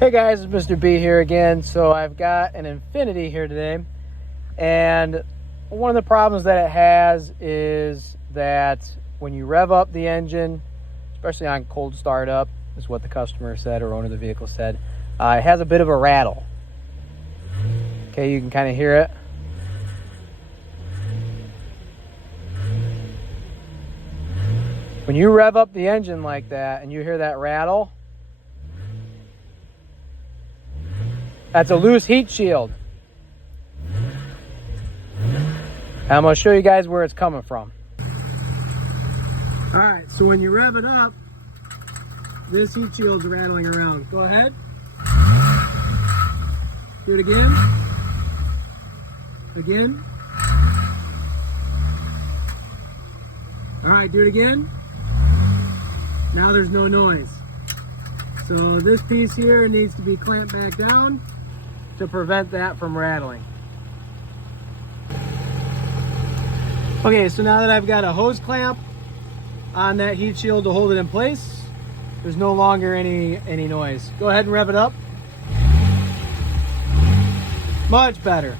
Hey guys, it's Mr. B here again. So I've got an Infinity here today, and one of the problems that it has is that when you rev up the engine, especially on cold startup, is what the customer said or owner of the vehicle said, it has a bit of a rattle. Okay, you can kind of hear it. When you rev up the engine like that and you hear that rattle, that's a loose heat shield. And I'm going to show you guys where it's coming from. Alright, so when you rev it up, this heat shield's rattling around. Go ahead. Do it again. Again. Alright, do it again. Now there's no noise. So this piece here needs to be clamped back down to prevent that from rattling. Okay, so now that I've got a hose clamp on that heat shield to hold it in place, there's no longer any noise. Go ahead and rev it up. Much better.